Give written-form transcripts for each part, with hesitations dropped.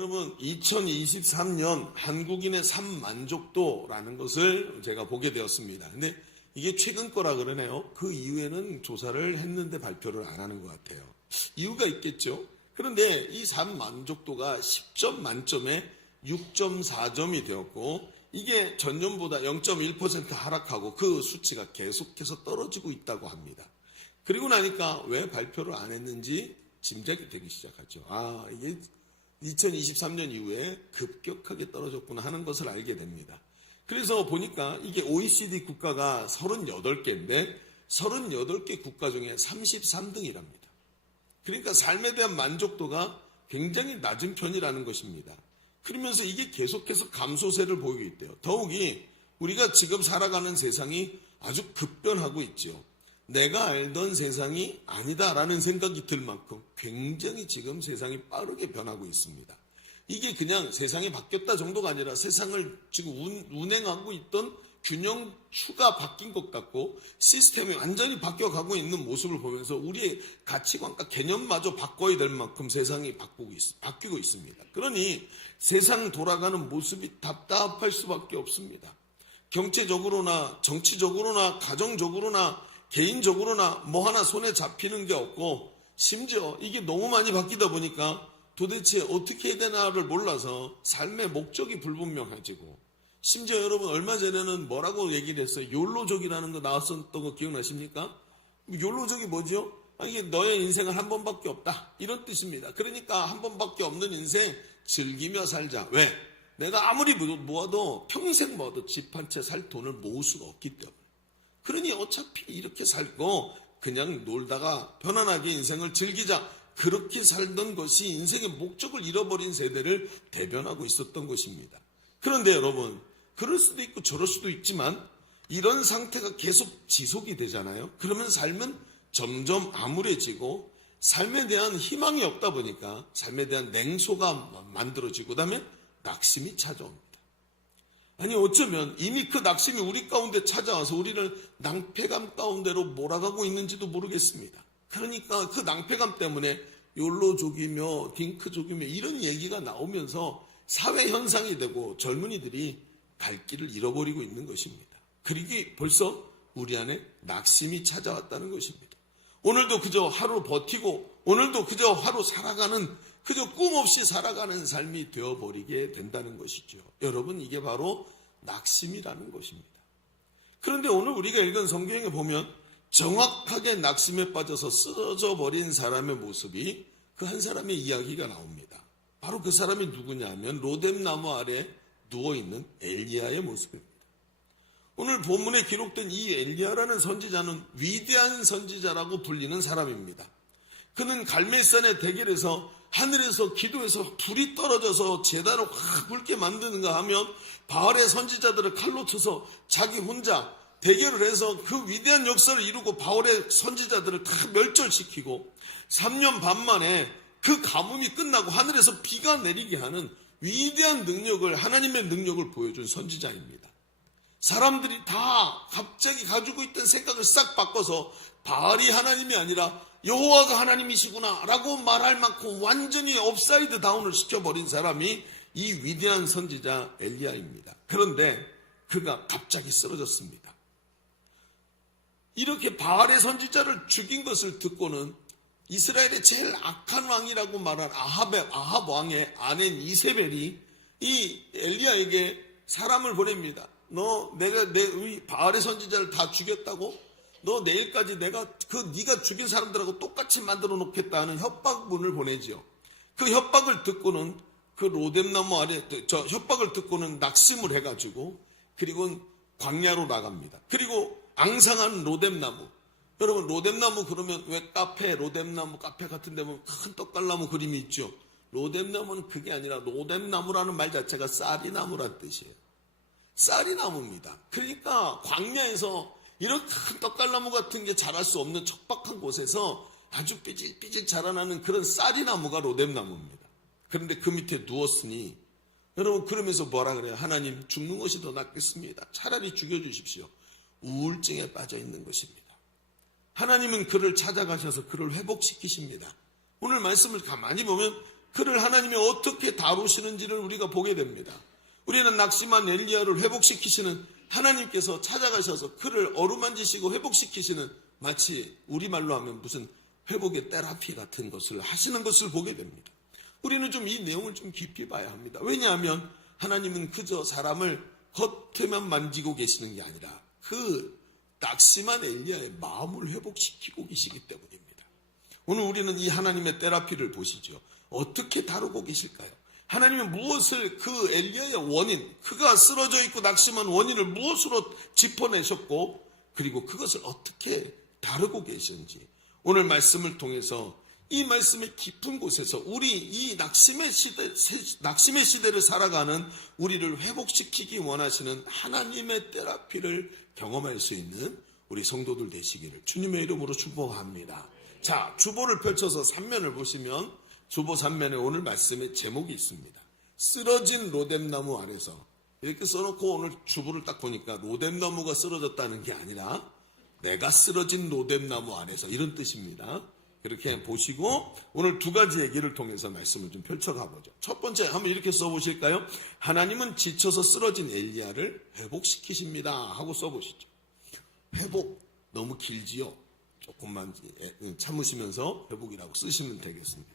여러분 2023년 한국인의 삶 만족도라는 것을 제가 보게 되었습니다. 근데 이게 최근 거라 그러네요. 그 이후에는 조사를 했는데 발표를 안 하는 것 같아요. 이유가 있겠죠. 그런데 이 삶 만족도가 10점 만점에 6.4점이 되었고 이게 전년보다 0.1% 하락하고 그 수치가 계속해서 떨어지고 있다고 합니다. 그리고 나니까 왜 발표를 안 했는지 짐작이 되기 시작하죠. 이게 2023년 이후에 급격하게 떨어졌구나 하는 것을 알게 됩니다. 그래서 보니까 이게 OECD 국가가 38개인데 38개 국가 중에 33등이랍니다. 그러니까 삶에 대한 만족도가 굉장히 낮은 편이라는 것입니다. 그러면서 이게 계속해서 감소세를 보이고 있대요. 더욱이 우리가 지금 살아가는 세상이 아주 급변하고 있죠. 내가 알던 세상이 아니다라는 생각이 들 만큼 굉장히 지금 세상이 빠르게 변하고 있습니다. 이게 그냥 세상이 바뀌었다 정도가 아니라 세상을 지금 운행하고 있던 균형추가 바뀐 것 같고 시스템이 완전히 바뀌어가고 있는 모습을 보면서 우리의 가치관과 개념마저 바꿔야 될 만큼 세상이 바뀌고 있습니다. 그러니 세상 돌아가는 모습이 답답할 수밖에 없습니다. 경제적으로나 정치적으로나 가정적으로나 개인적으로나 뭐 하나 손에 잡히는 게 없고 심지어 이게 너무 많이 바뀌다 보니까 도대체 어떻게 해야 되나를 몰라서 삶의 목적이 불분명해지고 심지어 여러분 얼마 전에는 뭐라고 얘기를 했어요? 욜로족이라는 거 나왔었던 거 기억나십니까? 욜로족이 뭐죠? 이게 너의 인생은 한 번밖에 없다 이런 뜻입니다. 그러니까 한 번밖에 없는 인생 즐기며 살자. 왜? 내가 아무리 모아도 평생 모아도 집 한 채 살 돈을 모을 수가 없기 때문에 그러니 어차피 이렇게 살고 그냥 놀다가 편안하게 인생을 즐기자. 그렇게 살던 것이 인생의 목적을 잃어버린 세대를 대변하고 있었던 것입니다. 그런데 여러분, 그럴 수도 있고 저럴 수도 있지만 이런 상태가 계속 지속이 되잖아요. 그러면 삶은 점점 암울해지고 삶에 대한 희망이 없다 보니까 삶에 대한 냉소가 만들어지고 그다음에 낙심이 찾아옵니다. 아니 어쩌면 이미 그 낙심이 우리 가운데 찾아와서 우리를 낭패감 가운데로 몰아가고 있는지도 모르겠습니다. 그러니까 그 낭패감 때문에 욜로족이며 딩크족이며 이런 얘기가 나오면서 사회 현상이 되고 젊은이들이 갈 길을 잃어버리고 있는 것입니다. 그러기 벌써 우리 안에 낙심이 찾아왔다는 것입니다. 오늘도 그저 하루 버티고 오늘도 그저 하루 살아가는 그저 꿈 없이 살아가는 삶이 되어버리게 된다는 것이죠. 여러분 이게 바로 낙심이라는 것입니다. 그런데 오늘 우리가 읽은 성경에 보면 정확하게 낙심에 빠져서 쓰러져 버린 사람의 모습이 그 한 사람의 이야기가 나옵니다. 바로 그 사람이 누구냐 하면 로뎀나무 아래 누워있는 엘리야의 모습입니다. 오늘 본문에 기록된 이 엘리야라는 선지자는 위대한 선지자라고 불리는 사람입니다. 그는 갈멜산의 대결에서 하늘에서 기도해서 불이 떨어져서 제단을 확 붉게 만드는가 하면 바알의 선지자들을 칼로 쳐서 자기 혼자 대결을 해서 그 위대한 역사를 이루고 바알의 선지자들을 다 멸절시키고 3년 반 만에 그 가뭄이 끝나고 하늘에서 비가 내리게 하는 위대한 능력을 하나님의 능력을 보여준 선지자입니다. 사람들이 다 갑자기 가지고 있던 생각을 싹 바꿔서 바알이 하나님이 아니라 여호와가 하나님이시구나 라고 말할 만큼 완전히 업사이드 다운을 시켜버린 사람이 이 위대한 선지자 엘리야입니다. 그런데 그가 갑자기 쓰러졌습니다. 이렇게 바알의 선지자를 죽인 것을 듣고는 이스라엘의 제일 악한 왕이라고 말한 아합 왕의 아내인 이세벨이 이 엘리야에게 사람을 보냅니다. 너 내가 내 바알의 선지자를 다 죽였다고? 너 내일까지 내가 네가 죽인 사람들하고 똑같이 만들어 놓겠다는 협박문을 보내지요. 그 협박을 듣고는 그 로뎀나무 아래 저 협박을 듣고는 낙심을 해가지고 그리고 광야로 나갑니다. 그리고 앙상한 로뎀나무. 여러분 로뎀나무 그러면 왜 로뎀나무 카페 같은 데 보면 큰 떡갈나무 그림이 있죠. 로뎀나무는 그게 아니라 로뎀나무라는 말 자체가 쌀이나무란 뜻이에요. 쌀이나무입니다. 그러니까 광야에서 이런 큰 떡갈나무 같은 게 자랄 수 없는 척박한 곳에서 아주 삐질삐질 자라나는 그런 쌀이나무가 로뎀나무입니다. 그런데 그 밑에 누웠으니 여러분 그러면서 뭐라 그래요? 하나님 죽는 것이 더 낫겠습니다. 차라리 죽여주십시오. 우울증에 빠져 있는 것입니다. 하나님은 그를 찾아가셔서 그를 회복시키십니다. 오늘 말씀을 가만히 보면 그를 하나님이 어떻게 다루시는지를 우리가 보게 됩니다. 우리는 낙심한 엘리야를 회복시키시는 하나님께서 찾아가셔서 그를 어루만지시고 회복시키시는, 마치 우리말로 하면 무슨 회복의 테라피 같은 것을 하시는 것을 보게 됩니다. 우리는 좀 이 내용을 좀 깊이 봐야 합니다. 왜냐하면 하나님은 그저 사람을 겉에만 만지고 계시는 게 아니라 그 낙심한 엘리야의 마음을 회복시키고 계시기 때문입니다. 오늘 우리는 이 하나님의 테라피를 보시죠. 어떻게 다루고 계실까요? 하나님은 무엇을, 그 엘리야의 원인, 그가 쓰러져 있고 낙심한 원인을 무엇으로 짚어내셨고, 그리고 그것을 어떻게 다루고 계시는지 오늘 말씀을 통해서 이 말씀의 깊은 곳에서 우리 이 낙심의 시대를 살아가는 우리를 회복시키기 원하시는 하나님의 테라피를 경험할 수 있는 우리 성도들 되시기를 주님의 이름으로 축복합니다. 자, 주보를 펼쳐서 3면을 보시면 주보 3면에 오늘 말씀의 제목이 있습니다. 쓰러진 로뎀나무 아래서. 이렇게 써놓고 오늘 주보를 딱 보니까 로뎀나무가 쓰러졌다는 게 아니라 내가 쓰러진 로뎀나무 아래서, 이런 뜻입니다. 그렇게 보시고 오늘 두 가지 얘기를 통해서 말씀을 좀 펼쳐가 보죠. 첫 번째, 한번 이렇게 써보실까요? 하나님은 지쳐서 쓰러진 엘리야를 회복시키십니다 하고 써보시죠. 회복 너무 길지요? 조금만 참으시면서 회복이라고 쓰시면 되겠습니다.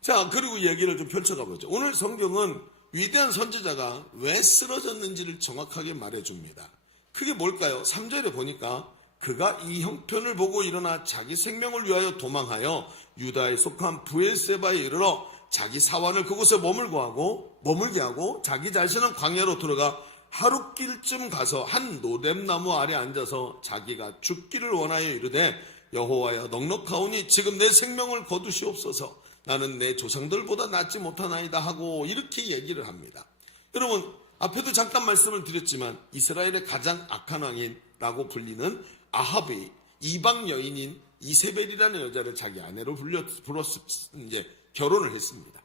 자, 그리고 얘기를 좀 펼쳐가 보죠. 오늘 성경은 위대한 선지자가 왜 쓰러졌는지를 정확하게 말해줍니다. 그게 뭘까요? 3절에 보니까 그가 이 형편을 보고 일어나 자기 생명을 위하여 도망하여 유다에 속한 브엘세바에 이르러 자기 사환을 그곳에 머물게 하고 자기 자신은 광야로 들어가 하룻길쯤 가서 한 로뎀나무 아래 앉아서 자기가 죽기를 원하여 이르되 여호와여, 넉넉하오니 지금 내 생명을 거두시옵소서. 나는 내 조상들보다 낫지 못하나이다 하고 이렇게 얘기를 합니다. 여러분, 앞에도 잠깐 말씀을 드렸지만 이스라엘의 가장 악한 왕이라고 불리는 아합이 이방 여인인 이세벨이라는 여자를 자기 아내로 불러서 이제 결혼을 했습니다.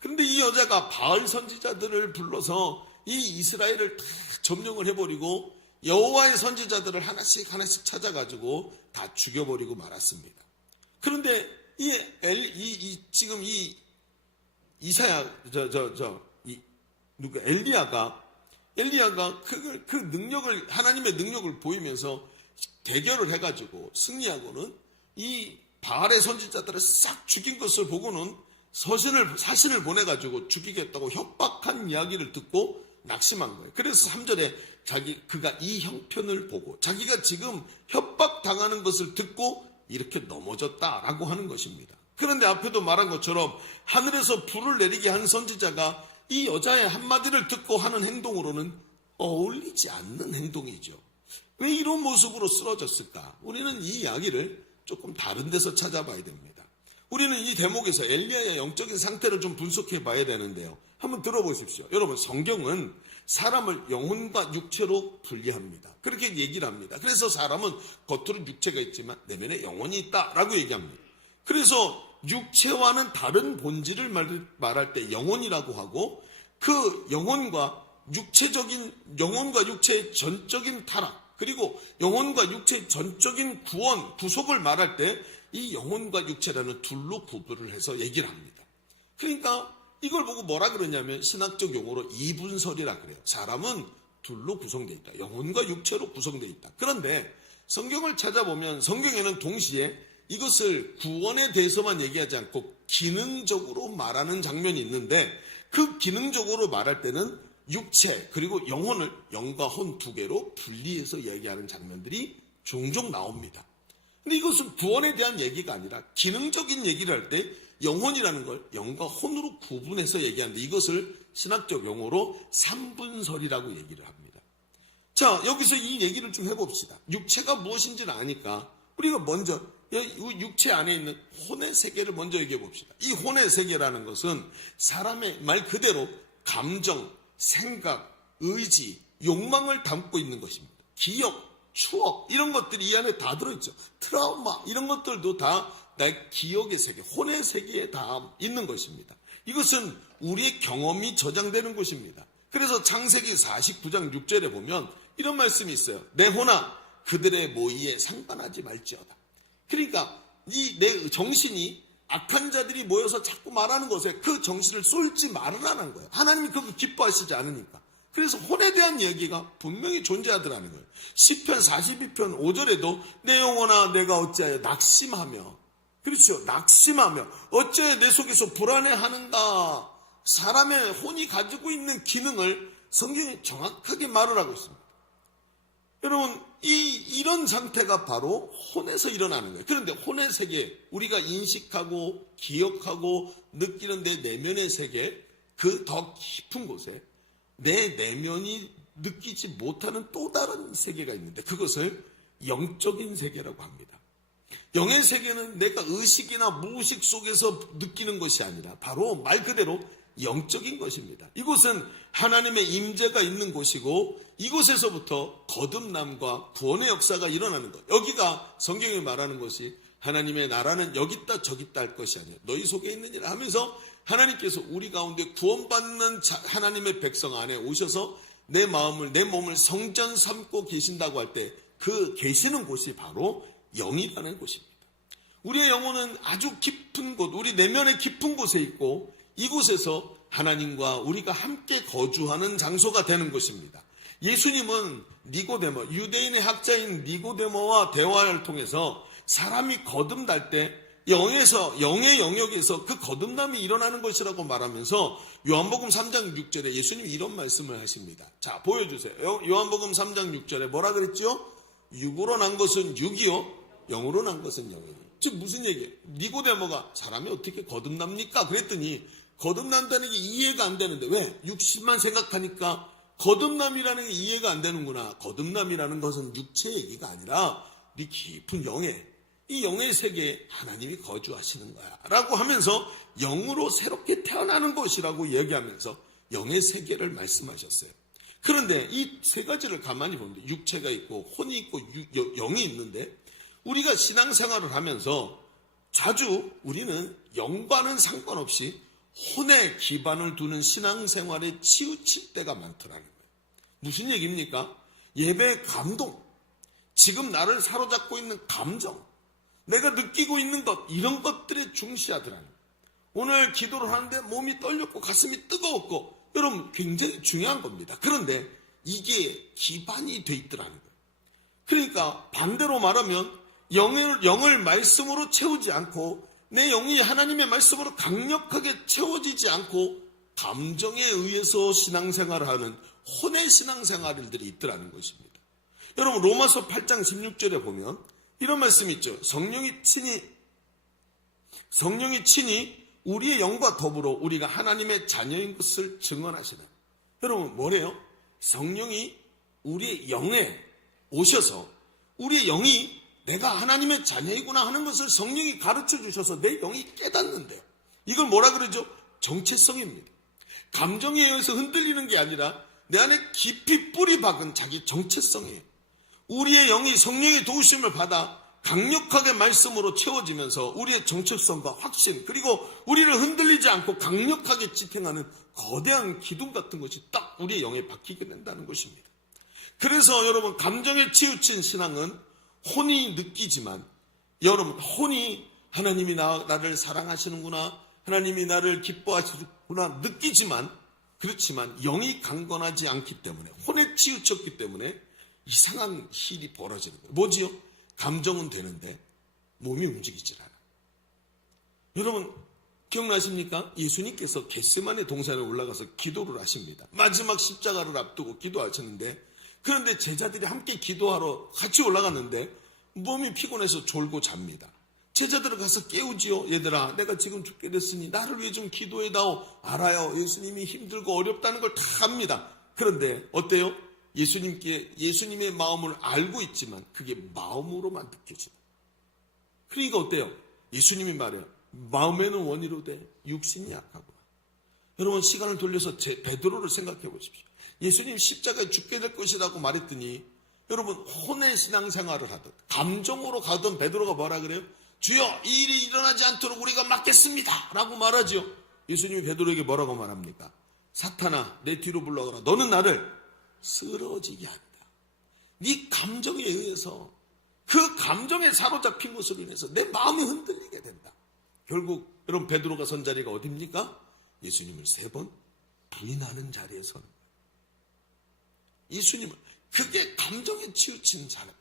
그런데 이 여자가 바알 선지자들을 불러서 이 이스라엘을 다 점령을 해버리고 여호와의 선지자들을 하나씩 찾아가지고 다 죽여버리고 말았습니다. 그런데 지금 엘리야가 그 능력을, 하나님의 능력을 보이면서 대결을 해가지고 승리하고는 이 바알의 선지자들을 싹 죽인 것을 보고는 사신을 보내가지고 죽이겠다고 협박한 이야기를 듣고 낙심한 거예요. 그래서 3절에 그가 이 형편을 보고 자기가 지금 협박당하는 것을 듣고 이렇게 넘어졌다라고 하는 것입니다. 그런데 앞에도 말한 것처럼 하늘에서 불을 내리게 한 선지자가 이 여자의 한마디를 듣고 하는 행동으로는 어울리지 않는 행동이죠. 왜 이런 모습으로 쓰러졌을까? 우리는 이 이야기를 조금 다른 데서 찾아봐야 됩니다. 우리는 이 대목에서 엘리야의 영적인 상태를 좀 분석해 봐야 되는데요. 한번 들어보십시오. 여러분, 성경은 사람을 영혼과 육체로 분리합니다. 그렇게 얘기를 합니다. 그래서 사람은 겉으로 육체가 있지만 내면에 영혼이 있다라고 얘기합니다. 그래서 육체와는 다른 본질을 말할 때 영혼이라고 하고, 그 영혼과 육체의 전적인 타락, 그리고 영혼과 육체의 전적인 구원, 구속을 말할 때 이 영혼과 육체라는 둘로 구분을 해서 얘기를 합니다. 그러니까 이걸 보고 뭐라 그러냐면 신학적 용어로 이분설이라 그래요. 사람은 둘로 구성되어 있다. 영혼과 육체로 구성되어 있다. 그런데 성경을 찾아보면 성경에는 동시에 이것을 구원에 대해서만 얘기하지 않고 기능적으로 말하는 장면이 있는데, 그 기능적으로 말할 때는 육체 그리고 영혼을 영과 혼 두 개로 분리해서 얘기하는 장면들이 종종 나옵니다. 근데 이것은 구원에 대한 얘기가 아니라 기능적인 얘기를 할 때 영혼이라는 걸 영과 혼으로 구분해서 얘기하는데, 이것을 신학적 용어로 삼분설이라고 얘기를 합니다. 자, 여기서 이 얘기를 좀 해봅시다. 육체가 무엇인지를 아니까 우리가 먼저 육체 안에 있는 혼의 세계를 먼저 얘기해 봅시다. 이 혼의 세계라는 것은 사람의 말 그대로 감정, 생각, 의지, 욕망을 담고 있는 것입니다. 기억, 추억, 이런 것들이 이 안에 다 들어있죠. 트라우마, 이런 것들도 다 나의 기억의 세계, 혼의 세계에 다 있는 것입니다. 이것은 우리의 경험이 저장되는 곳입니다. 그래서 창세기 49장 6절에 보면 이런 말씀이 있어요. 내 혼아, 그들의 모의에 상관하지 말지어다. 그러니까 내 정신이 악한 자들이 모여서 자꾸 말하는 것에 그 정신을 쏠지 말으라는 거예요. 하나님이 그거 기뻐하시지 않으니까. 그래서 혼에 대한 얘기가 분명히 존재하더라는 거예요. 시편 42편 5절에도 내 영혼아 내가 어찌하여 낙심하며, 그렇죠, 낙심하며 어찌하여 내 속에서 불안해하는가. 사람의 혼이 가지고 있는 기능을 성경이 정확하게 말을 하고 있습니다. 여러분, 이런 상태가 바로 혼에서 일어나는 거예요. 그런데 혼의 세계, 우리가 인식하고 기억하고 느끼는 내 내면의 세계, 그 더 깊은 곳에 내 내면이 느끼지 못하는 또 다른 세계가 있는데 그것을 영적인 세계라고 합니다. 영의 세계는 내가 의식이나 무의식 속에서 느끼는 것이 아니라 바로 말 그대로 영적인 것입니다. 이곳은 하나님의 임재가 있는 곳이고 이곳에서부터 거듭남과 구원의 역사가 일어나는 것. 여기가 성경이 말하는 것이 하나님의 나라는 여기 있다 저기 있다 할 것이 아니에요. 너희 속에 있느니라 하면서 하나님께서 우리 가운데 구원받는 하나님의 백성 안에 오셔서 내 마음을 내 몸을 성전 삼고 계신다고 할 때 그 계시는 곳이 바로 영이라는 곳입니다. 우리의 영혼은 아주 깊은 곳, 우리 내면의 깊은 곳에 있고 이곳에서 하나님과 우리가 함께 거주하는 장소가 되는 것입니다. 예수님은 니고데모, 유대인의 학자인 니고데모와 대화를 통해서 사람이 거듭날 때 영의 영역에서 그 거듭남이 일어나는 것이라고 말하면서 요한복음 3장 6절에 예수님이 이런 말씀을 하십니다. 자, 보여주세요. 요한복음 3장 6절에 뭐라 그랬죠? 육으로 난 것은 육이요, 영으로 난 것은 영이요. 즉 무슨 얘기예요? 니고데모가 사람이 어떻게 거듭납니까? 그랬더니 거듭난다는 게 이해가 안 되는데 왜? 육신만 생각하니까 거듭남이라는 게 이해가 안 되는구나. 거듭남이라는 것은 육체의 얘기가 아니라 네 깊은 이 영의 세계에 하나님이 거주하시는 거야 라고 하면서 영으로 새롭게 태어나는 것이라고 얘기하면서 영의 세계를 말씀하셨어요. 그런데 이 세 가지를 가만히 보면 육체가 있고 혼이 있고 영이 있는데 우리가 신앙생활을 하면서 자주 우리는 영과는 상관없이 혼에 기반을 두는 신앙생활에 치우칠 때가 많더라는 거예요. 무슨 얘기입니까? 예배의 감동, 지금 나를 사로잡고 있는 감정, 내가 느끼고 있는 것, 이런 것들에 중시하더라는 거예요. 오늘 기도를 하는데 몸이 떨렸고 가슴이 뜨거웠고 여러분 굉장히 중요한 겁니다. 그런데 이게 기반이 돼 있더라는 거예요. 그러니까 반대로 말하면 영을 말씀으로 채우지 않고 내 영이 하나님의 말씀으로 강력하게 채워지지 않고 감정에 의해서 신앙생활을 하는 혼의 신앙생활들이 있더라는 것입니다. 여러분 로마서 8장 16절에 보면 이런 말씀이 있죠. 성령이 친히 우리의 영과 더불어 우리가 하나님의 자녀인 것을 증언하시네. 여러분 뭐래요? 성령이 우리의 영에 오셔서 우리의 영이 내가 하나님의 자녀이구나 하는 것을 성령이 가르쳐 주셔서 내 영이 깨닫는데요. 이걸 뭐라 그러죠? 정체성입니다. 감정에 의해서 흔들리는 게 아니라 내 안에 깊이 뿌리 박은 자기 정체성이에요. 우리의 영이 성령의 도우심을 받아 강력하게 말씀으로 채워지면서 우리의 정체성과 확신 그리고 우리를 흔들리지 않고 강력하게 지탱하는 거대한 기둥 같은 것이 딱 우리의 영에 박히게 된다는 것입니다. 그래서 여러분 감정에 치우친 신앙은 혼이 느끼지만 여러분 혼이 하나님이 나를 사랑하시는구나 하나님이 나를 기뻐하시는구나 느끼지만 그렇지만 영이 강건하지 않기 때문에 혼에 치우쳤기 때문에 이상한 일이 벌어지는 거예요. 뭐지요? 감정은 되는데 몸이 움직이질 않아요. 여러분 기억나십니까? 예수님께서 겟세마네 동산에 올라가서 기도를 하십니다. 마지막 십자가를 앞두고 기도하셨는데 그런데 제자들이 함께 기도하러 같이 올라갔는데 몸이 피곤해서 졸고 잡니다. 제자들을 가서 깨우지요. 얘들아 내가 지금 죽게 됐으니 나를 위해 좀 기도해다오. 알아요. 예수님이 힘들고 어렵다는 걸 다 압니다. 그런데 어때요? 예수님의 마음을 알고 있지만 그게 마음으로만 느껴져요. 그러니까 어때요? 예수님이 말해요. 마음에는 원이로되 육신이 약하구나. 여러분 시간을 돌려서 베드로를 생각해 보십시오. 예수님 십자가에 죽게 될 것이라고 말했더니 여러분 혼의 신앙생활을 하든 감정으로 가든 베드로가 뭐라 그래요? 주여 이 일이 일어나지 않도록 우리가 막겠습니다 라고 말하지요. 예수님이 베드로에게 뭐라고 말합니까? 사탄아 내 뒤로 물러가라. 너는 나를 쓰러지게 한다. 네 감정에 의해서 그 감정에 사로잡힌 것으로 인해서 내 마음이 흔들리게 된다. 결국 여러분 베드로가 선 자리가 어디입니까? 예수님을 3번 부인하는 자리에 서는 거예요. 예수님을 그게 감정에 치우친 사람.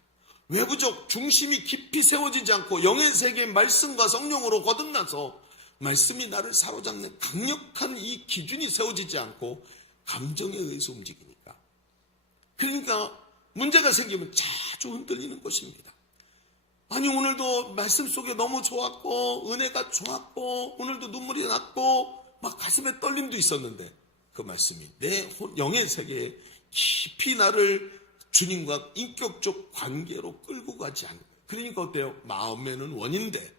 외부적 중심이 깊이 세워지지 않고 영의 세계의 말씀과 성령으로 거듭나서 말씀이 나를 사로잡는 강력한 이 기준이 세워지지 않고 감정에 의해서 움직이니까. 그러니까 문제가 생기면 자주 흔들리는 것입니다. 아니 오늘도 말씀 속에 너무 좋았고 은혜가 좋았고 오늘도 눈물이 났고 막 가슴에 떨림도 있었는데 그 말씀이 내 영의 세계에 깊이 나를 주님과 인격적 관계로 끌고 가지 않는 거예요. 그러니까 어때요? 마음에는 원인데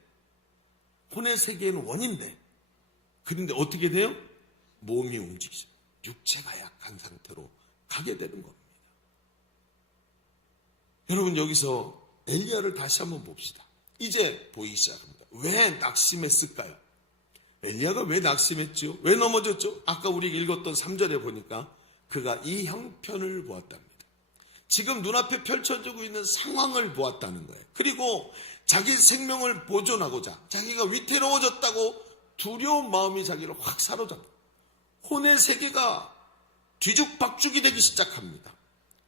혼의 세계에는 원인데 그런데 어떻게 돼요? 몸이 움직이죠. 육체가 약한 상태로 가게 되는 겁니다. 여러분 여기서 엘리야를 다시 한번 봅시다. 이제 보이기 시작합니다. 왜 낙심했을까요? 엘리야가 왜 낙심했죠? 왜 넘어졌죠? 아까 우리가 읽었던 3절에 보니까 그가 이 형편을 보았답니다. 지금 눈앞에 펼쳐지고 있는 상황을 보았다는 거예요. 그리고 자기 생명을 보존하고자 자기가 위태로워졌다고 두려운 마음이 자기를 확 사로잡고 혼의 세계가 뒤죽박죽이 되기 시작합니다.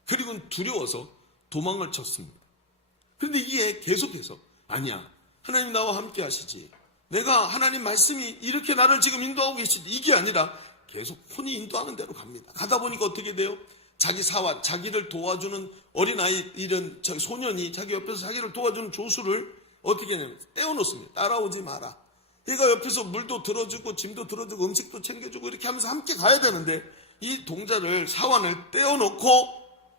그리고 두려워서 도망을 쳤습니다. 그런데 이게 계속해서 아니야 하나님 나와 함께 하시지 내가 하나님 말씀이 이렇게 나를 지금 인도하고 계시지 이게 아니라 계속 혼이 인도하는 대로 갑니다. 가다 보니까 어떻게 돼요? 자기 사환, 자기를 도와주는 어린아이 이런 소년이 자기 옆에서 자기를 도와주는 조수를 어떻게 하냐면 떼어놓습니다. 따라오지 마라. 얘가 옆에서 물도 들어주고 짐도 들어주고 음식도 챙겨주고 이렇게 하면서 함께 가야 되는데 이 동자를 사환을 떼어놓고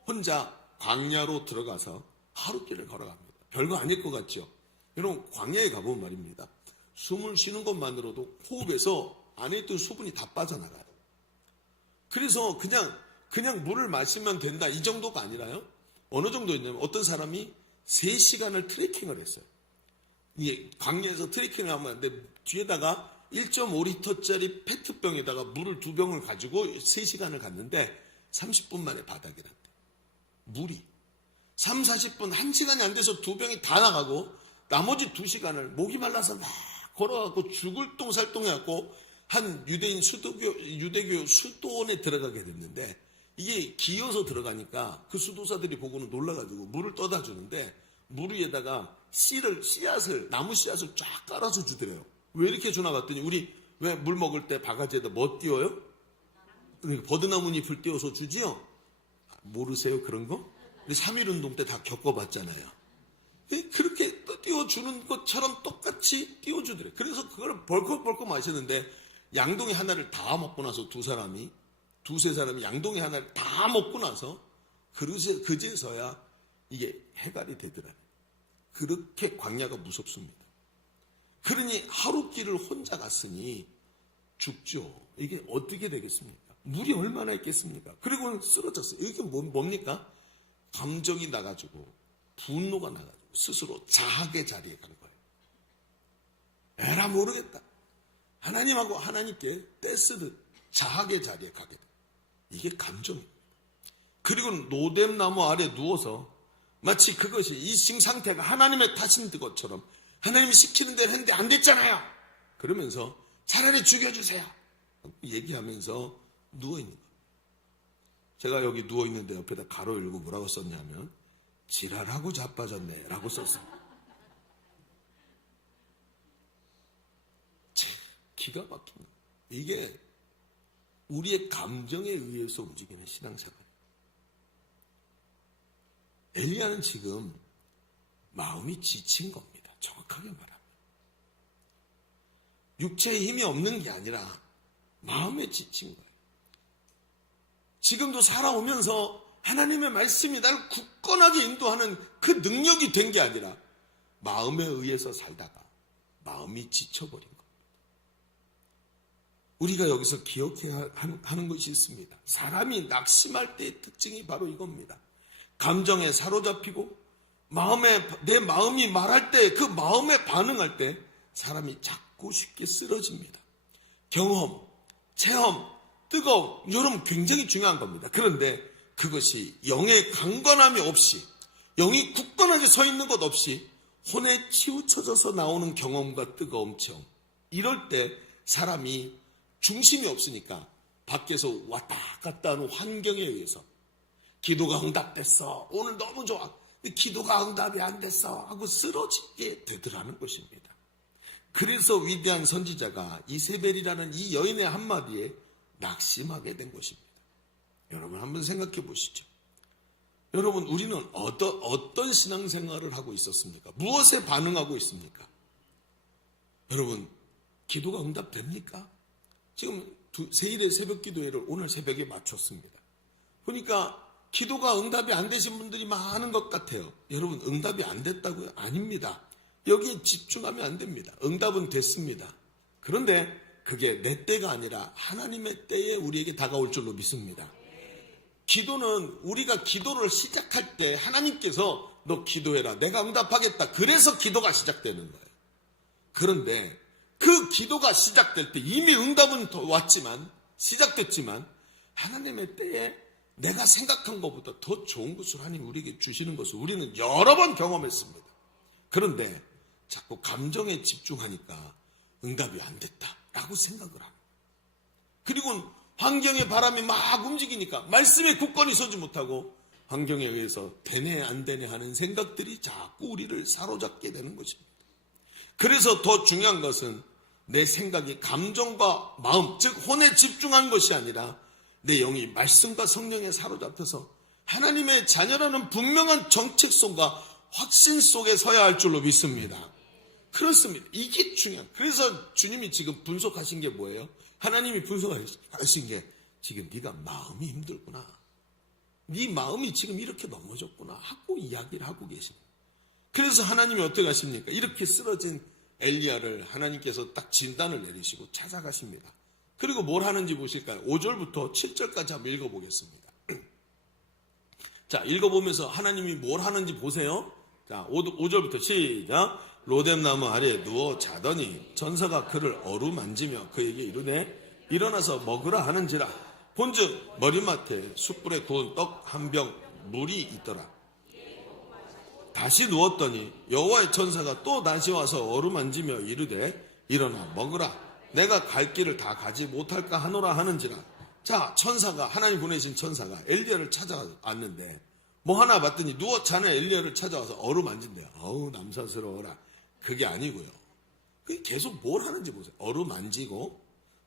혼자 광야로 들어가서 하룻길을 걸어갑니다. 별거 아닐 것 같죠? 여러분 광야에 가보면 말입니다. 숨을 쉬는 것만으로도 호흡에서 안에 있던 수분이 다 빠져나가요. 그래서 그냥 물을 마시면 된다 이 정도가 아니라요. 어느 정도였냐면 어떤 사람이 3시간을 트레킹을 했어요. 이게 광야에서 트레킹을 하면 내 뒤에다가 1.5리터짜리 페트병에다가 물을 2병을 가지고 3시간을 갔는데 30분 만에 바닥에 났대. 물이 3, 40분 1시간이 안 돼서 2병이 다 나가고 나머지 2시간을 목이 말라서 막 걸어가고 죽을 똥살똥 해갖고 한 유대교 술돈에 들어가게 됐는데 이게 기어서 들어가니까 그 수도사들이 보고는 놀라가지고 물을 떠다 주는데 물 위에다가 씨앗을 나무 씨앗을 쫙 깔아서 주더래요. 왜 이렇게 주나 봤더니 우리 왜 물 먹을 때 바가지에다 뭐 띄워요? 그러니까 버드나무 잎을 띄워서 주지요? 모르세요 그런 거? 우리 3.1운동 때 다 겪어봤잖아요. 그렇게 띄워주는 것처럼 똑같이 띄워주더래요. 그래서 그걸 벌컥벌컥 마시는데 양동이 하나를 다 먹고 나서 두세 사람이 양동이 하나를 다 먹고 나서 그제서야 이게 해갈이 되더라고요. 그렇게 광야가 무섭습니다. 그러니 하룻길을 혼자 갔으니 죽죠. 이게 어떻게 되겠습니까? 물이 얼마나 있겠습니까? 그리고 쓰러졌어요. 이게 뭡니까? 감정이 나가지고 분노가 나가지고 스스로 자학의 자리에 간 거예요. 에라 모르겠다. 하나님하고 하나님께 떼쓰듯 자학의 자리에 가게 돼. 이게 감정입니다. 그리고 노뎀나무 아래 누워서 마치 그것이 이 상태가 하나님의 탓인 것처럼 하나님이 시키는 대로 했는데 안 됐잖아요. 그러면서 차라리 죽여주세요. 얘기하면서 누워있는 거예요. 제가 여기 누워있는데 옆에다 가로 열고 뭐라고 썼냐면 지랄하고 자빠졌네 라고 썼어요. 기가 막힌 거예요. 이게 우리의 감정에 의해서 움직이는 신앙생활이에요. 엘리야는 지금 마음이 지친 겁니다. 정확하게 말하면. 육체에 힘이 없는 게 아니라 마음에 지친 거예요. 지금도 살아오면서 하나님의 말씀이 나를 굳건하게 인도하는 그 능력이 된 게 아니라 마음에 의해서 살다가 마음이 지쳐버린 겁니다. 우리가 여기서 기억해야 하는 것이 있습니다. 사람이 낙심할 때의 특징이 바로 이겁니다. 감정에 사로잡히고 내 마음이 말할 때 그 마음에 반응할 때 사람이 자꾸 쉽게 쓰러집니다. 경험, 체험, 뜨거움, 여러분 굉장히 중요한 겁니다. 그런데 그것이 영의 강건함이 없이 영이 굳건하게 서 있는 것 없이 혼에 치우쳐져서 나오는 경험과 뜨거움, 체험 이럴 때 사람이 중심이 없으니까 밖에서 왔다 갔다 하는 환경에 의해서 기도가 응답됐어. 오늘 너무 좋아. 근데 기도가 응답이 안 됐어. 하고 쓰러지게 되더라는 것입니다. 그래서 위대한 선지자가 이세벨이라는 이 여인의 한마디에 낙심하게 된 것입니다. 여러분 한번 생각해 보시죠. 여러분 우리는 어떤 신앙생활을 하고 있었습니까? 무엇에 반응하고 있습니까? 여러분 기도가 응답됩니까? 지금 세일의 새벽 기도회를 오늘 새벽에 마쳤습니다. 보니까 기도가 응답이 안 되신 분들이 많은 것 같아요. 여러분 응답이 안 됐다고요? 아닙니다. 여기에 집중하면 안 됩니다. 응답은 됐습니다. 그런데 그게 내 때가 아니라 하나님의 때에 우리에게 다가올 줄로 믿습니다. 기도는 우리가 기도를 시작할 때 하나님께서 너 기도해라. 내가 응답하겠다. 그래서 기도가 시작되는 거예요. 그런데 그 기도가 시작될 때 이미 응답은 왔지만 시작됐지만 하나님의 때에 내가 생각한 것보다 더 좋은 것을 하나님 우리에게 주시는 것을 우리는 여러 번 경험했습니다. 그런데 자꾸 감정에 집중하니까 응답이 안 됐다라고 생각을 합니다. 그리고 환경의 바람이 막 움직이니까 말씀에 굳건히 서지 못하고 환경에 의해서 되네 안 되네 하는 생각들이 자꾸 우리를 사로잡게 되는 것입니다. 그래서 더 중요한 것은 내 생각이 감정과 마음, 즉 혼에 집중한 것이 아니라 내 영이 말씀과 성령에 사로잡혀서 하나님의 자녀라는 분명한 정체성과 확신 속에 서야 할 줄로 믿습니다. 그렇습니다. 이게 중요한. 그래서 주님이 지금 분석하신 게 뭐예요? 하나님이 분석하신 게 지금 네가 마음이 힘들구나. 네 마음이 지금 이렇게 넘어졌구나 하고 이야기를 하고 계십니다. 그래서 하나님이 어떻게 하십니까? 이렇게 쓰러진 엘리야를 하나님께서 딱 진단을 내리시고 찾아가십니다. 그리고 뭘 하는지 보실까요? 5절부터 7절까지 한번 읽어보겠습니다. 자, 읽어보면서 하나님이 뭘 하는지 보세요. 자, 5절부터 시작. 로뎀나무 아래에 누워 자더니 천사가 그를 어루만지며 그에게 이르되 일어나서 먹으라 하는지라. 본즉 머리맡에 숯불에 구운 떡 한 병 물이 있더라. 다시 누웠더니 여호와의 천사가 또 다시 와서 어루만지며 이르되 일어나 먹으라. 내가 갈 길을 다 가지 못할까 하노라 하는지라. 자, 천사가 하나님 보내신 천사가 엘리야를 찾아왔는데 뭐 하나 봤더니 누워 자는 엘리야를 찾아와서 어루만진대요. 어우 남사스러워라. 그게 아니고요. 계속 뭘 하는지 보세요. 어루만지고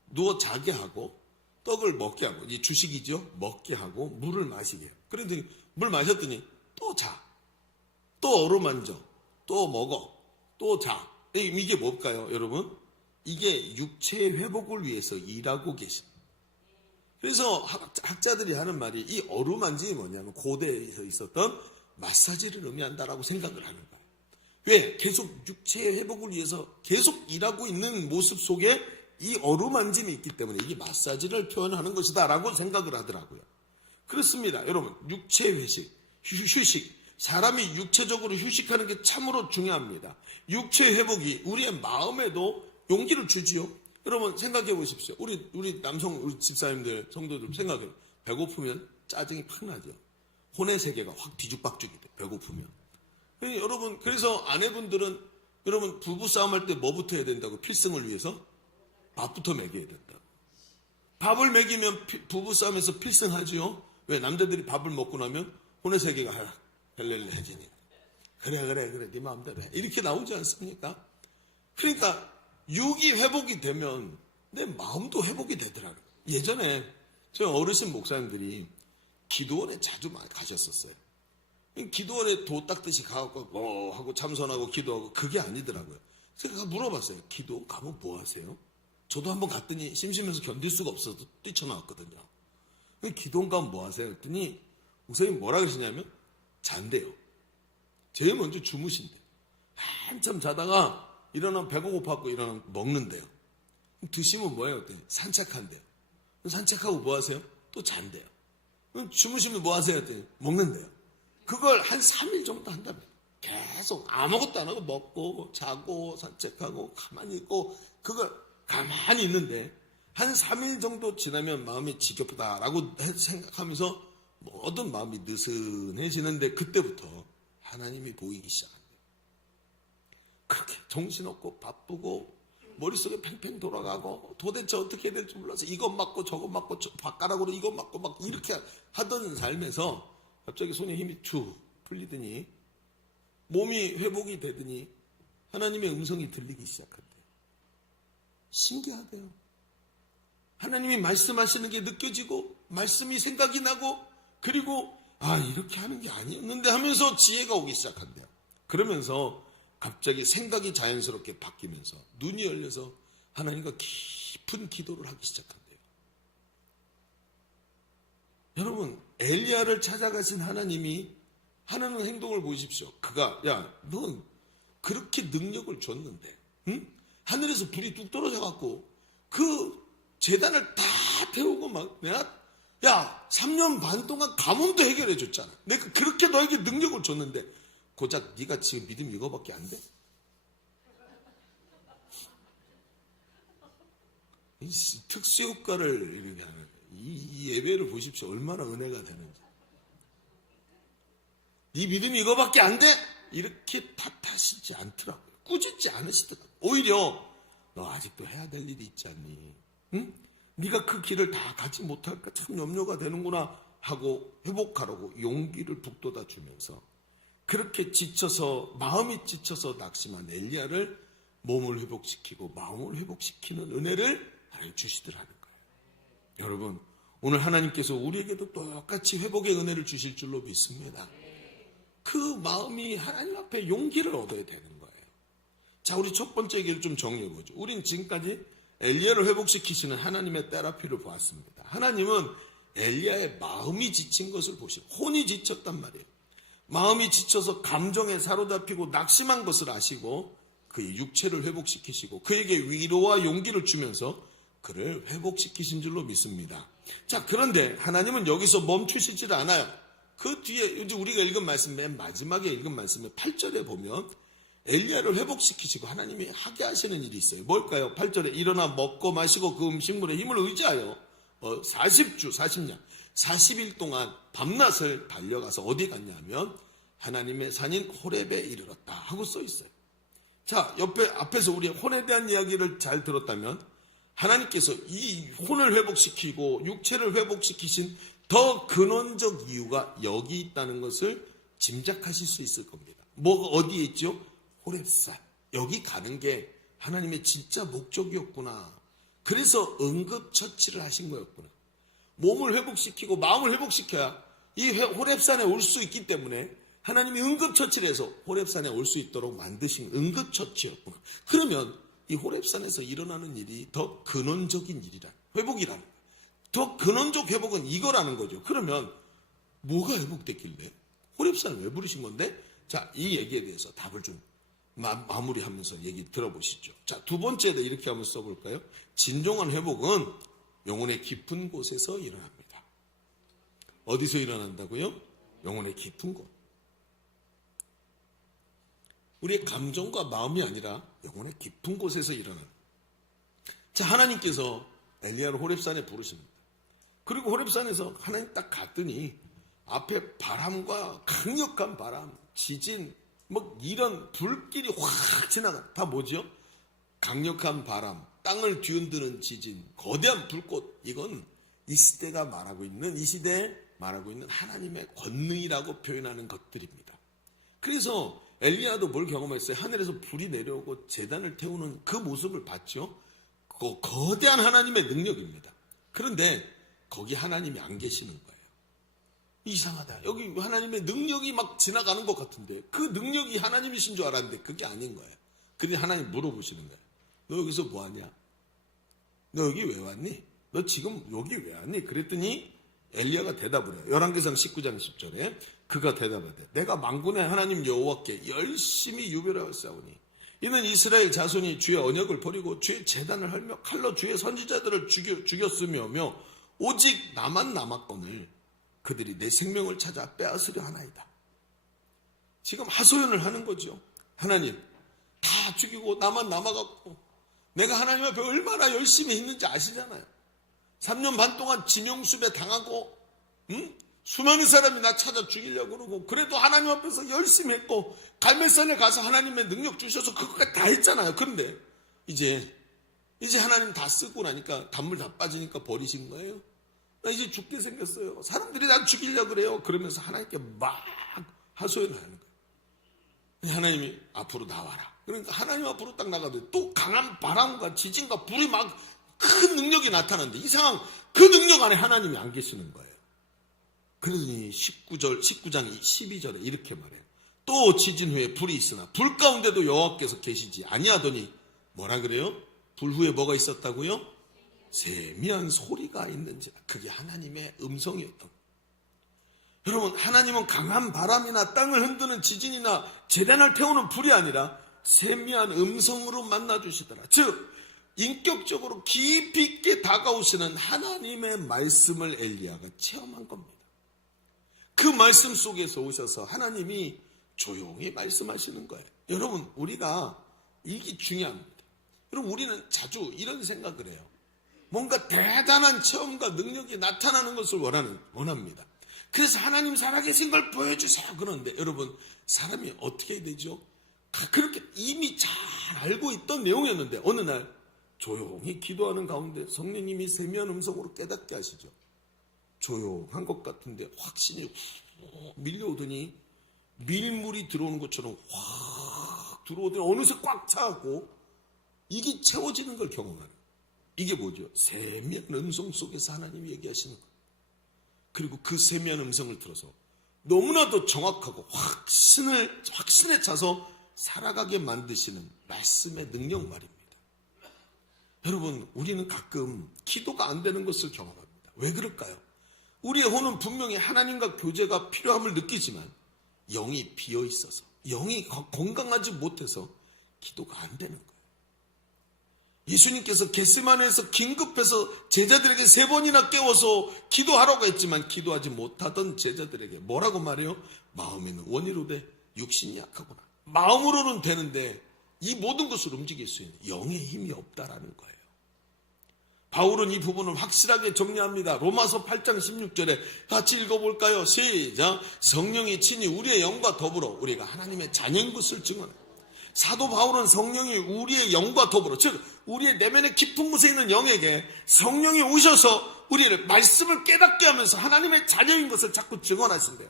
누워 자게 하고 떡을 먹게 하고 이 주식이죠. 먹게 하고 물을 마시게 해요. 그랬더니 물 마셨더니 또 자. 또 어루만져. 또 먹어. 또 자. 이게 뭘까요 여러분? 이게 육체의 회복을 위해서 일하고 계십니다. 그래서 학자들이 하는 말이 이 어루만짐이 뭐냐면 고대에서 있었던 마사지를 의미한다라고 생각을 하는 거예요. 왜? 계속 육체의 회복을 위해서 계속 일하고 있는 모습 속에 이 어루만짐이 있기 때문에 이게 마사지를 표현하는 것이다라고 생각을 하더라고요. 그렇습니다. 여러분 육체 회식, 휴식, 사람이 육체적으로 휴식하는 게 참으로 중요합니다. 육체 회복이 우리의 마음에도 용기를 주지요. 여러분 생각해 보십시오. 우리 남성 우리 집사님들 성도들 생각해요. 배고프면 짜증이 팍 나죠. 혼의 세계가 확 뒤죽박죽이 돼. 배고프면. 여러분 그래서 아내분들은 여러분 부부 싸움할 때 뭐부터 해야 된다고? 필승을 위해서 밥부터 먹여야 된다고. 밥을 먹이면 부부 싸움에서 필승하지요. 왜? 남자들이 밥을 먹고 나면 혼의 세계가 헬렐레해지니까. 그래 네 마음대로 해. 이렇게 나오지 않습니까? 그러니까 육이 회복이 되면 내 마음도 회복이 되더라고요. 예전에 저희 어르신 목사님들이 기도원에 자주 많이 가셨었어요. 기도원에 도 닦듯이 가갖고 뭐 하고 참선하고 기도하고 그게 아니더라고요. 제가 물어봤어요. 기도 가면 뭐 하세요? 저도 한번 갔더니 심심해서 견딜 수가 없어서 뛰쳐나왔거든요. 기도원 가면 뭐 하세요? 했더니 목사님 뭐라 그러시냐면 잔대요. 제일 먼저 주무신대요. 한참 자다가 일어나면 배가 고파갖고 일어나면 먹는데요. 드시면 뭐예요? 산책한대요. 산책하고 뭐 하세요? 또 잔대요. 주무시면 뭐 하세요? 먹는데요. 그걸 한 3일 정도 한다면 계속 아무것도 안 하고 먹고 자고 산책하고 가만히 있고 그걸 가만히 있는데 한 3일 정도 지나면 마음이 지겹다라고 생각하면서 모든 마음이 느슨해지는데 그때부터 하나님이 보이기 시작합니다. 그렇게 정신없고 바쁘고 머릿속에 팽팽 돌아가고 도대체 어떻게 해야 될지 몰라서 이것 맞고 저것 맞고 바깥으로 이것 맞고 막 이렇게 하던 삶에서 갑자기 손에 힘이 툭 풀리더니 몸이 회복이 되더니 하나님의 음성이 들리기 시작한대요. 신기하대요. 하나님이 말씀하시는 게 느껴지고 말씀이 생각이 나고 그리고 이렇게 하는 게 아니었는데 하면서 지혜가 오기 시작한대요. 그러면서 갑자기 생각이 자연스럽게 바뀌면서 눈이 열려서 하나님과 깊은 기도를 하기 시작한대요. 여러분, 엘리야를 찾아가신 하나님이 하는 행동을 보십시오. 그가 넌 그렇게 능력을 줬는데 하늘에서 불이 뚝 떨어져 갖고 그 제단을 다 태우고 막 내가 3년 반 동안 가뭄도 해결해 줬잖아. 내가 그렇게 너에게 능력을 줬는데 고작 네가 지금 믿음 이거밖에 안 돼? 이 특수효과를 이렇게 하는 이 예배를 보십시오. 얼마나 은혜가 되는지. 네 믿음이 이거밖에 안 돼? 이렇게 탓하시지 않더라고요. 꾸짖지 않으시더라고요. 오히려 너 아직도 해야 될 일이 있지 않니? 응? 네가 그 길을 다 가지 못할까 참 염려가 되는구나 하고 회복하라고 용기를 북돋아 주면서 그렇게 지쳐서 마음이 지쳐서 낙심한 엘리야를 몸을 회복시키고 마음을 회복시키는 은혜를 하나님 주시더라는 거예요. 여러분, 오늘 하나님께서 우리에게도 똑같이 회복의 은혜를 주실 줄로 믿습니다. 그 마음이 하나님 앞에 용기를 얻어야 되는 거예요. 자, 우리 첫 번째 얘기를 좀 정리해보죠. 우린 지금까지 엘리야를 회복시키시는 하나님의 테라피를 보았습니다. 하나님은 엘리야의 마음이 지친 것을 보시고 혼이 지쳤단 말이에요. 마음이 지쳐서 감정에 사로잡히고 낙심한 것을 아시고 그의 육체를 회복시키시고 그에게 위로와 용기를 주면서 그를 회복시키신 줄로 믿습니다. 자, 그런데 하나님은 여기서 멈추시질 않아요. 그 뒤에 이제 우리가 읽은 말씀 맨 마지막에 읽은 말씀에 8절에 보면 엘리야를 회복시키시고 하나님이 하게 하시는 일이 있어요. 뭘까요? 8절에 일어나 먹고 마시고 그 음식물에 힘을 의지하여 40주 40년 40일 동안 밤낮을 달려가서 어디 갔냐면 하나님의 산인 호렙에 이르렀다 하고 써 있어요. 자, 앞에서 우리 혼에 대한 이야기를 잘 들었다면 하나님께서 이 혼을 회복시키고 육체를 회복시키신 더 근원적 이유가 여기 있다는 것을 짐작하실 수 있을 겁니다. 뭐가 어디에 있죠? 호렙산. 여기 가는 게 하나님의 진짜 목적이었구나. 그래서 응급처치를 하신 거였구나. 몸을 회복시키고 마음을 회복시켜야 이 호렙산에 올 수 있기 때문에 하나님이 응급처치를 해서 호렙산에 올 수 있도록 만드신 응급처치였구나. 그러면 이 호렙산에서 일어나는 일이 더 근원적인 일이라, 회복이라는 거예요. 더 근원적 회복은 이거라는 거죠. 그러면 뭐가 회복됐길래 호렙산을 왜 부르신 건데? 자, 이 얘기에 대해서 답을 좀 마무리하면서 얘기 들어보시죠. 자, 두 번째도 이렇게 한번 써볼까요? 진정한 회복은 영혼의 깊은 곳에서 일어납니다. 어디서 일어난다고요? 영혼의 깊은 곳. 우리의 감정과 마음이 아니라 영혼의 깊은 곳에서 일어납니다. 자, 하나님께서 엘리야를 호렙산에 부르십니다. 그리고 호렙산에서 하나님 딱 갔더니 앞에 바람과 강력한 바람, 지진, 뭐 이런 불길이 확 지나가. 다 뭐죠? 강력한 바람, 땅을 뒤흔드는 지진, 거대한 불꽃. 이건 이 시대에 말하고 있는 하나님의 권능이라고 표현하는 것들입니다. 그래서 엘리야도 뭘 경험했어요? 하늘에서 불이 내려오고 제단을 태우는 그 모습을 봤죠? 그 거대한 하나님의 능력입니다. 그런데 거기 하나님이 안 계시는 거예요. 이상하다. 여기 하나님의 능력이 막 지나가는 것 같은데 그 능력이 하나님이신 줄 알았는데 그게 아닌 거예요. 근데 하나님 물어보시는 거예요. 너 여기서 뭐 하냐? 너 여기 왜 왔니? 너 지금 여기 왜 왔니? 그랬더니 엘리야가 대답을 해요. 열왕기상 19장 10절에 그가 대답하되 내가 만군의 하나님 여호와께 열심히 유별하여 싸우니 이는 이스라엘 자손이 주의 언약을 버리고 주의 제단을 헐며 칼로 주의 선지자들을 죽였으며 오직 나만 남았거늘 그들이 내 생명을 찾아 빼앗으려 하나이다. 지금 하소연을 하는 거죠. 하나님 다 죽이고 나만 남아갖고 내가 하나님 앞에 얼마나 열심히 했는지 아시잖아요. 3년 반 동안 지명수배 당하고 수많은 사람이 나 찾아 죽이려고 그러고 그래도 하나님 앞에서 열심히 했고 갈멜산에 가서 하나님의 능력 주셔서 그것까지 다 했잖아요. 그런데 이제 이제 하나님 다 쓰고 나니까 단물 다 빠지니까 버리신 거예요. 나 이제 죽게 생겼어요. 사람들이 나 죽이려고 그래요. 그러면서 하나님께 막 하소연을 하는 거예요. 하나님이 앞으로 나와라. 그러니까 하나님 앞으로 딱 나가도 또 강한 바람과 지진과 불이 막 큰 능력이 나타나는데 이상한 그 능력 안에 하나님이 안 계시는 거예요. 그러더니 19장 12절에 이렇게 말해요. 또 지진 후에 불이 있으나 불 가운데도 여호와께서 계시지 아니하더니 뭐라 그래요? 불 후에 뭐가 있었다고요? 세미한 소리가 있는지. 그게 하나님의 음성이었던 거예요. 여러분, 하나님은 강한 바람이나 땅을 흔드는 지진이나 재단을 태우는 불이 아니라 세미한 음성으로 만나주시더라. 즉 인격적으로 깊이 있게 다가오시는 하나님의 말씀을 엘리야가 체험한 겁니다. 그 말씀 속에서 오셔서 하나님이 조용히 말씀하시는 거예요. 여러분, 우리가 이게 중요합니다. 여러분, 우리는 자주 이런 생각을 해요. 뭔가 대단한 체험과 능력이 나타나는 것을 원합니다. 그래서 하나님 살아계신 걸 보여주세요. 그런데 여러분, 사람이 어떻게 해야 되죠? 그렇게 이미 잘 알고 있던 내용이었는데 어느 날 조용히 기도하는 가운데 성령님이 세미한 음성으로 깨닫게 하시죠. 조용한 것 같은데 확신이 밀려오더니 밀물이 들어오는 것처럼 확 들어오더니 어느새 꽉 차고 이게 채워지는 걸 경험하는. 이게 뭐죠? 세미한 음성 속에서 하나님이 얘기하시는 거예요. 그리고 그 세미한 음성을 들어서 너무나도 정확하고 확신에 차서 살아가게 만드시는 말씀의 능력 말입니다. 여러분, 우리는 가끔 기도가 안 되는 것을 경험합니다. 왜 그럴까요? 우리의 혼은 분명히 하나님과 교제가 필요함을 느끼지만 영이 비어 있어서, 영이 건강하지 못해서 기도가 안 되는 거예요. 예수님께서 겟세마네에서 긴급해서 제자들에게 3번이나 깨워서 기도하라고 했지만 기도하지 못하던 제자들에게 뭐라고 말해요? 마음에는 원이로되 육신이 약하구나. 마음으로는 되는데 이 모든 것을 움직일 수 있는 영의 힘이 없다라는 거예요. 바울은 이 부분을 확실하게 정리합니다. 로마서 8장 16절에 같이 읽어볼까요? 시작. 성령이 친히 우리의 영과 더불어 우리가 하나님의 자녀인 것을 증언해요. 사도 바울은 성령이 우리의 영과 더불어, 즉 우리의 내면의 깊은 곳에 있는 영에게 성령이 오셔서 우리를 말씀을 깨닫게 하면서 하나님의 자녀인 것을 자꾸 증언하신대요.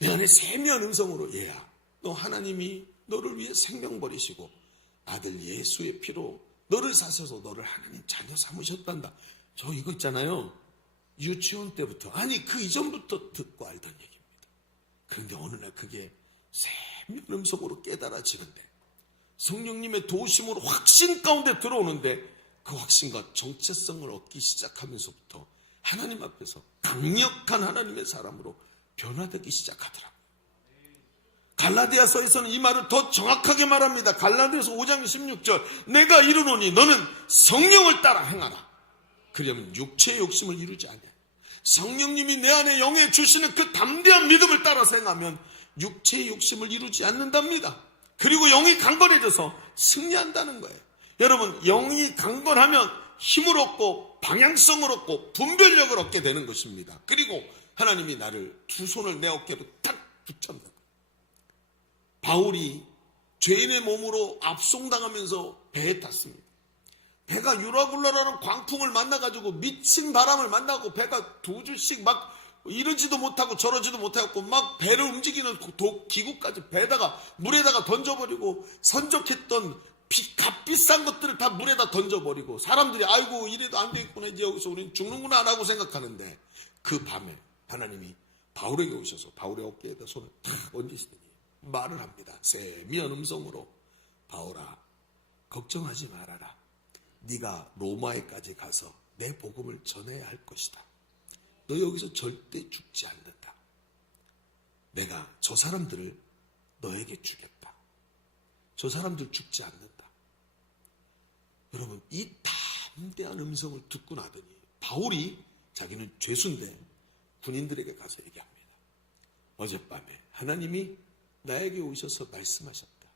내 안에 세미한 음성으로, 얘야, 너 하나님이 너를 위해 생명 버리시고 아들 예수의 피로 너를 사셔서 너를 하나님 자녀 삼으셨단다. 저 이거 있잖아요, 유치원 때부터, 아니 그 이전부터 듣고 알던 얘기입니다. 그런데 어느 날 그게 세미한 음성으로 깨달아지는데, 성령님의 도우심으로 확신 가운데 들어오는데, 그 확신과 정체성을 얻기 시작하면서부터 하나님 앞에서 강력한 하나님의 사람으로 변화되기 시작하더라고요. 갈라디아서에서는 이 말을 더 정확하게 말합니다. 갈라디아서 5장 16절, 내가 이르노니 너는 성령을 따라 행하라. 그러면 육체의 욕심을 이루지 않냐. 성령님이 내 안에 영에 주시는 그 담대한 믿음을 따라서 행하면 육체의 욕심을 이루지 않는답니다. 그리고 영이 강건해져서 승리한다는 거예요. 여러분, 영이 강건하면 힘을 얻고 방향성을 얻고 분별력을 얻게 되는 것입니다. 그리고 하나님이 나를 두 손을 내 어깨로 탁 붙잡는 거예요. 바울이 죄인의 몸으로 압송당하면서 배에 탔습니다. 배가 유라굴라라는 광풍을 만나가지고 미친 바람을 만나고 배가 두 줄씩 막 이러지도 못하고 저러지도 못하고 막 배를 움직이는 기구까지 배에다가 물에다가 던져버리고 선적했던 값비싼 것들을 다 물에다 던져버리고 사람들이 아이고 이래도 안 되겠구나, 이제 여기서 우리는 죽는구나 라고 생각하는데, 그 밤에 하나님이 바울에게 오셔서 바울의 어깨에다 손을 탁 얹으시더니 말을 합니다. 세미한 음성으로, 바울아 걱정하지 말아라. 네가 로마에까지 가서 내 복음을 전해야 할 것이다. 너 여기서 절대 죽지 않는다. 내가 저 사람들을 너에게 주겠다. 저 사람들 죽지 않는다. 여러분, 이 담대한 음성을 듣고 나더니 바울이 자기는 죄수인데 군인들에게 가서 얘기합니다. 어젯밤에 하나님이 나에게 오셔서 말씀하셨다.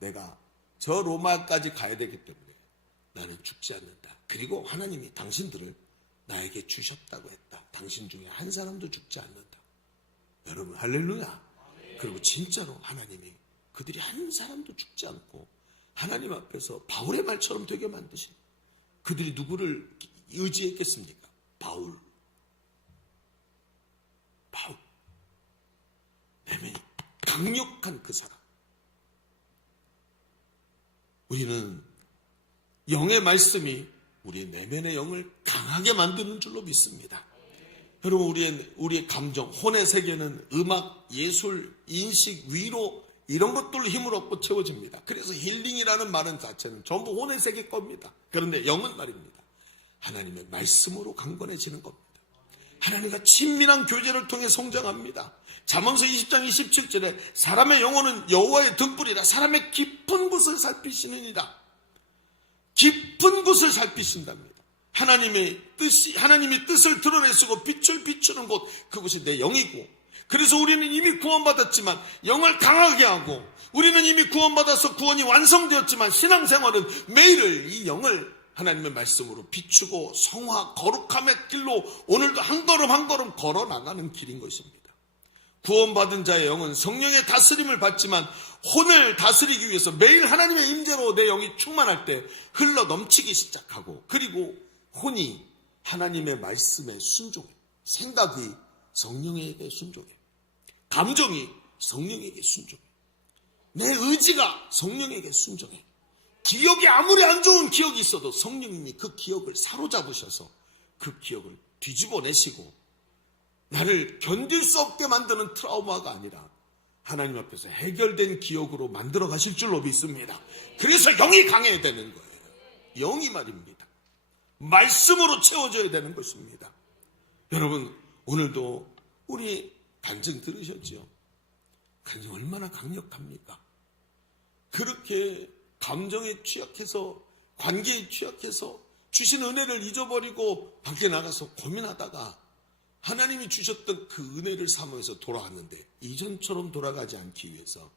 내가 저 로마까지 가야 되기 때문에 나는 죽지 않는다. 그리고 하나님이 당신들을 나에게 주셨다고 했다. 당신 중에 한 사람도 죽지 않는다. 여러분, 할렐루야. 그리고 진짜로 하나님이 그들이 한 사람도 죽지 않고 하나님 앞에서 바울의 말처럼 되게 만드신, 그들이 누구를 의지했겠습니까? 바울. 내면이 강력한 그 사람. 우리는 영의 말씀이 우리의 내면의 영을 강하게 만드는 줄로 믿습니다. 여러분, 우리의 감정, 혼의 세계는 음악, 예술, 인식, 위로, 이런 것들로 힘을 얻고 채워집니다. 그래서 힐링이라는 말은 자체는 전부 혼의 세계 겁니다. 그런데 영은 말입니다, 하나님의 말씀으로 강건해지는 겁니다. 하나님과 친밀한 교제를 통해 성장합니다. 잠언서 20장 27절에 사람의 영혼은 여호와의 등불이라 사람의 깊은 곳을 살피시느니라. 깊은 곳을 살피신답니다. 하나님이 뜻을 드러내시고 빛을 비추는 곳, 그곳이 내 영이고, 그래서 우리는 이미 구원받았지만 영을 강하게 하고, 우리는 이미 구원받아서 구원이 완성되었지만 신앙생활은 매일을 이 영을 하나님의 말씀으로 비추고 성화, 거룩함의 길로 오늘도 한 걸음 한 걸음 걸어 나가는 길인 것입니다. 구원받은 자의 영은 성령의 다스림을 받지만 혼을 다스리기 위해서 매일 하나님의 임재로 내 영이 충만할 때 흘러 넘치기 시작하고, 그리고 혼이 하나님의 말씀에 순종해, 생각이 성령에게 순종해, 감정이 성령에게 순종해, 내 의지가 성령에게 순종해. 기억이 아무리 안 좋은 기억이 있어도 성령님이 그 기억을 사로잡으셔서 그 기억을 뒤집어내시고 나를 견딜 수 없게 만드는 트라우마가 아니라 하나님 앞에서 해결된 기억으로 만들어 가실 줄로 믿습니다. 그래서 영이 강해야 되는 거예요. 영이 말입니다. 말씀으로 채워져야 되는 것입니다. 여러분, 오늘도 우리 간증 들으셨죠? 간증 얼마나 강력합니까? 그렇게 감정에 취약해서, 관계에 취약해서 주신 은혜를 잊어버리고 밖에 나가서 고민하다가 하나님이 주셨던 그 은혜를 사모해서 돌아왔는데, 이전처럼 돌아가지 않기 위해서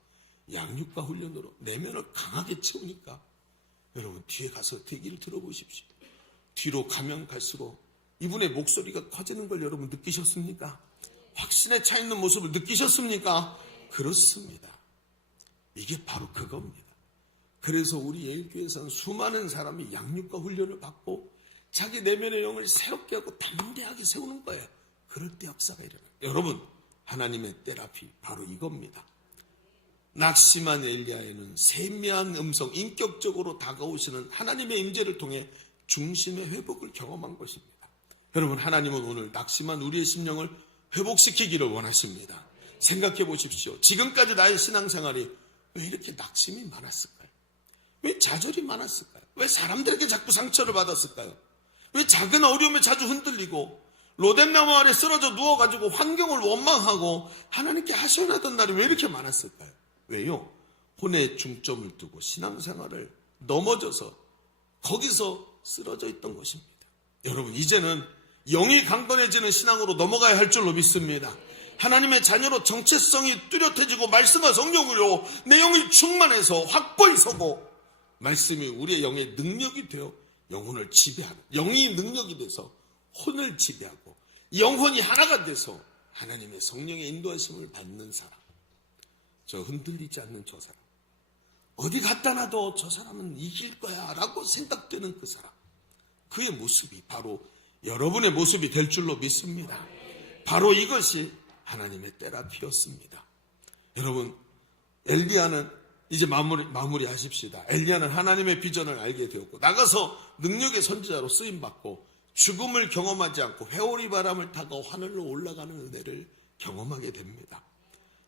양육과 훈련으로 내면을 강하게 채우니까 여러분, 뒤에 가서 대기를 들어보십시오. 뒤로 가면 갈수록 이분의 목소리가 커지는 걸 여러분 느끼셨습니까? 확신에 차 있는 모습을 느끼셨습니까? 그렇습니다. 이게 바로 그겁니다. 그래서 우리 예일교회에서는 수많은 사람이 양육과 훈련을 받고 자기 내면의 영을 새롭게 하고 담대하게 세우는 거예요. 그럴 때 역사가 일어나요. 여러분, 하나님의 테라피 바로 이겁니다. 낙심한 엘리야에는 세미한 음성, 인격적으로 다가오시는 하나님의 임재를 통해 중심의 회복을 경험한 것입니다. 여러분, 하나님은 오늘 낙심한 우리의 심령을 회복시키기를 원하십니다. 생각해 보십시오. 지금까지 나의 신앙생활이 왜 이렇게 낙심이 많았을까요? 왜 좌절이 많았을까요? 왜 사람들에게 자꾸 상처를 받았을까요? 왜 작은 어려움에 자주 흔들리고 로뎀나무 아래 쓰러져 누워가지고 환경을 원망하고 하나님께 하소연하던 날이 왜 이렇게 많았을까요? 왜요? 혼의 중점을 두고 신앙생활을 넘어져서 거기서 쓰러져 있던 것입니다. 여러분, 이제는 영이 강건해지는 신앙으로 넘어가야 할 줄로 믿습니다. 하나님의 자녀로 정체성이 뚜렷해지고 말씀과 성령으로 내 영이 충만해서 확고히 서고 말씀이 우리의 영의 능력이 되어 영혼을 지배하는, 영이 능력이 돼서 혼을 지배하고 영혼이 하나가 돼서 하나님의 성령의 인도하심을 받는 사람, 저 흔들리지 않는 저 사람, 어디 갖다 놔도 저 사람은 이길 거야 라고 생각되는 그 사람, 그의 모습이 바로 여러분의 모습이 될 줄로 믿습니다. 바로 이것이 하나님의 테라피였습니다. 여러분, 엘리야는 이제 마무리하십시다. 엘리야는 하나님의 비전을 알게 되었고 나가서 능력의 선지자로 쓰임받고 죽음을 경험하지 않고 회오리 바람을 타고 하늘로 올라가는 은혜를 경험하게 됩니다.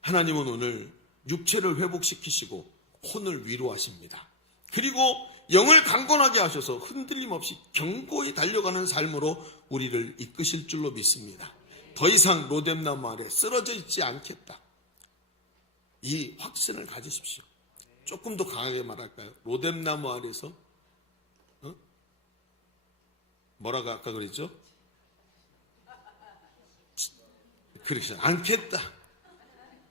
하나님은 오늘 육체를 회복시키시고 혼을 위로하십니다. 그리고 영을 강건하게 하셔서 흔들림 없이 견고히 달려가는 삶으로 우리를 이끄실 줄로 믿습니다. 더 이상 로뎀나무 아래 쓰러져 있지 않겠다. 이 확신을 가지십시오. 조금 더 강하게 말할까요? 로뎀나무 아래서 뭐라고 아까 그랬죠? 그렇지 않겠다.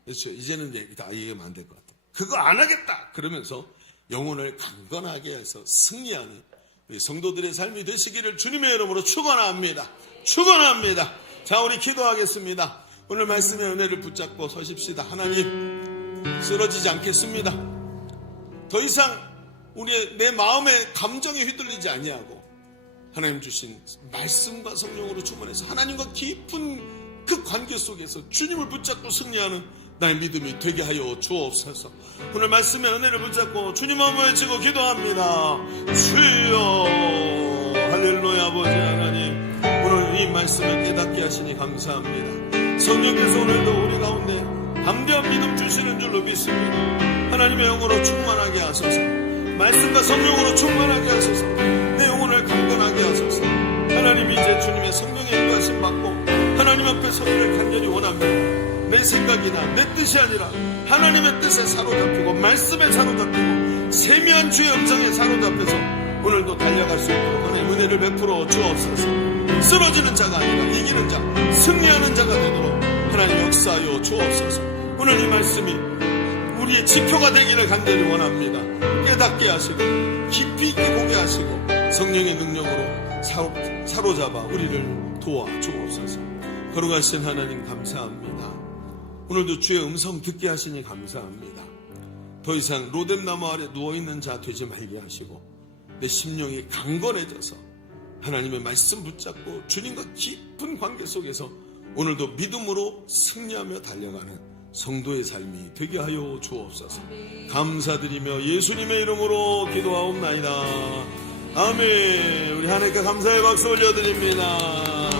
그렇죠. 이제는 다 얘기하면 안 될 것 같아요. 그거 안 하겠다. 그러면서 영혼을 강건하게 해서 승리하는 우리 성도들의 삶이 되시기를 주님의 이름으로 축원합니다. 축원합니다. 자, 우리 기도하겠습니다. 오늘 말씀의 은혜를 붙잡고 서십시다. 하나님, 쓰러지지 않겠습니다. 더 이상 우리의 내 마음의 감정에 휘둘리지 아니하고 하나님 주신 말씀과 성령으로 충만해서 하나님과 깊은 그 관계 속에서 주님을 붙잡고 승리하는 나의 믿음이 되게 하여 주옵소서. 오늘 말씀의 은혜를 붙잡고 주님 한번 외치고 기도합니다. 주여, 할렐루야. 아버지 하나님, 오늘 이 말씀을 깨닫게 하시니 감사합니다. 성령께서 오늘도 우리 가운데 담대한 믿음 주시는 줄로 믿습니다. 하나님의 영으로 충만하게 하소서. 말씀과 성령으로 충만하게 하소서. 내 영혼을 강건하게 하소서. 하나님, 이제 주님의 성령의 인도하심 받고 하나님 앞에 서기를 간절히 원합니다. 내 생각이나 내 뜻이 아니라 하나님의 뜻에 사로잡히고 말씀에 사로잡히고 세미한 주의 음성에 사로잡혀서 오늘도 달려갈 수 있도록 하나님 은혜를 베풀어 주옵소서. 쓰러지는 자가 아니라 이기는 자, 승리하는 자가 되도록 하나님 역사하여 주옵소서. 오늘 이 말씀이 우리의 지표가 되기를 간절히 원합니다. 깨닫게 하시고 깊이 있게 보게 하시고 성령의 능력으로 사로잡아 우리를 도와 주옵소서. 거룩하신 하나님 감사합니다. 오늘도 주의 음성 듣게 하시니 감사합니다. 더 이상 로뎀나무 아래 누워있는 자 되지 말게 하시고 내 심령이 강건해져서 하나님의 말씀 붙잡고 주님과 깊은 관계 속에서 오늘도 믿음으로 승리하며 달려가는 성도의 삶이 되게 하여 주옵소서. 감사드리며 예수님의 이름으로 기도하옵나이다. 아멘. 우리 하나님께 감사의 박수 올려드립니다.